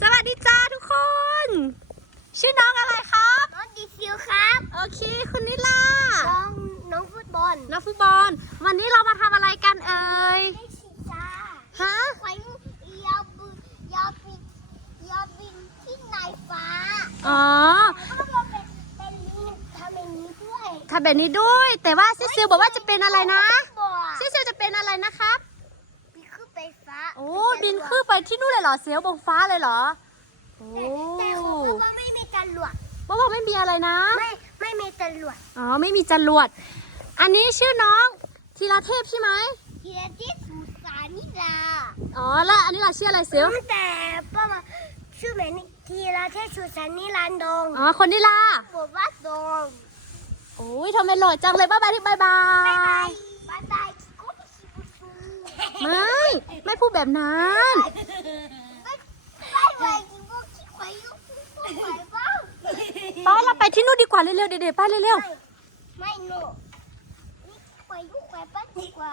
สวัสดีจ้าทุกคน ชื่อน้องอะไรครับ น้องดีฟิวครับ โอเคคุณนิลาน้องน้องฟุตบอล นักฟุตบอล วันนี้เรามาทำอะไรกันเอ่ยได้ชิจาฮะ ไว้ยาบินยาบินยาบินที่นายฟ้าอ๋อแล้วก็เป็นเป็นนี้ทำแบบนี้ด้วยทำแบบนี้ด้วย แต่ว่าซิซิลบอกว่าจะเป็นอะไรนะบอกซิซิลจะเป็นอะไรนะครับบินขึ้นไป ฟ้าโอ้บินขึ้นไปที่นู่นเลยเหรอเสียวบนฟ้าเลยเหรอโอ้แต่แต่ของพ่อไม่มีจรวดว่าบอกไม่มีอะไรนะ ไม่ไม่มีจรวดอ๋อไม่มีจรวด อันนี้ชื่อน้องธีรเทพใช่ไหมเฮียที่สุสานิลาอ๋อแล้วอันนี้ล่ะชื่ออะไรเสียวแต่ป้ามาชื่อเหมือนทีละเทพสุสานิรันดงอ๋อคนนิลาบอกว่าดงโอ้ยทำไมหล่อจังเลยบ๊ายบายที่บ๊ายบาบายบายยบายบายกูไม่คิดว่าซู ไม่ไม่พูดแบบนั้นบายบายกูไม่คิดว่ายูกูไหวบ้างไปเราไปที่นู่นดีกว่าเร็วๆเด็กๆไปเร็วๆไม่หนูนี่ไหวยูไหวบ้าดีกว่า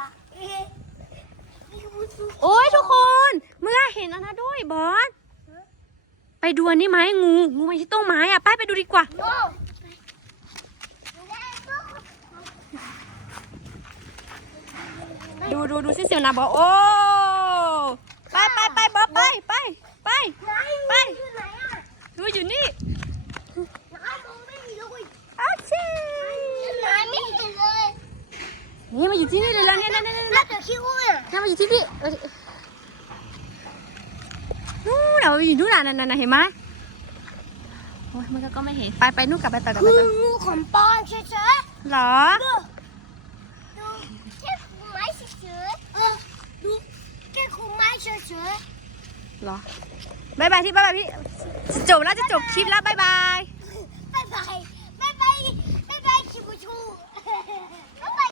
โอ้ยทุกคนเมื่อเห็นอันนั้นด้วยบอสไปดูอันนี้ไหมงูงูมันที่ต้นไม้อะไปไปดูดีกว่าดูดูดูซิเสียวนะบอกโอ้ ไปไปไปบอสไปไปไป ไหน ไป อยู่ไหนอะ ดูอยู่ นี่ไหนมองไม่เห็นเลยโอเคไหนไม่เห็นเลยนี่มาอยู่ที่นี่เลยแล้วเนี่ยเนี่ยเนี่ยน่าจะคิดว่าเนี่ยมาอยู่ที่นี่เออนู่นเราอยู่นู่นน่ะนั่นน่ะเห็นไหมโอ้ยมันก็ก็ไม่เห็นไปไปนู่นกลับไปไปกลับคืไปอไปงูของปอนเฉยเหรอๆดูดูแค่คูไม้เฉยๆเออดูแค่คูไม้เฉยเหรอบายบายที่บายบายพี่จะ จบแล้วจะจบคลิปแล้วบายบาย